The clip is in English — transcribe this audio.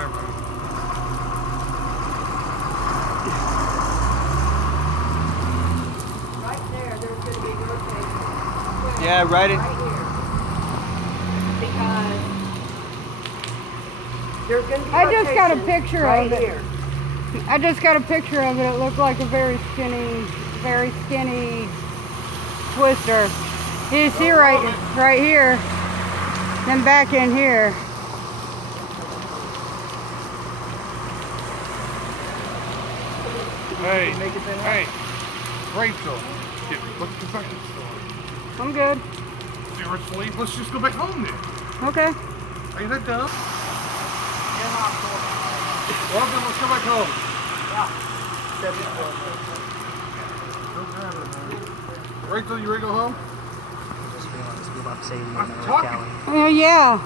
there, man. Right there, there's going to be rotation. Yeah, right here. Because there's going to be I just got a picture right of it. here. I just got a picture of it. It looked like a very skinny twister. You see right here, then back in here. Hey, Rachel, what's the second story? I'm good. Seriously, let's just go back home then. Okay. Are you that dumb? Well, then let's go back home. Rachel, you ready to go home? Just realized we left Sadie in I'm the talking. Cali. Yeah.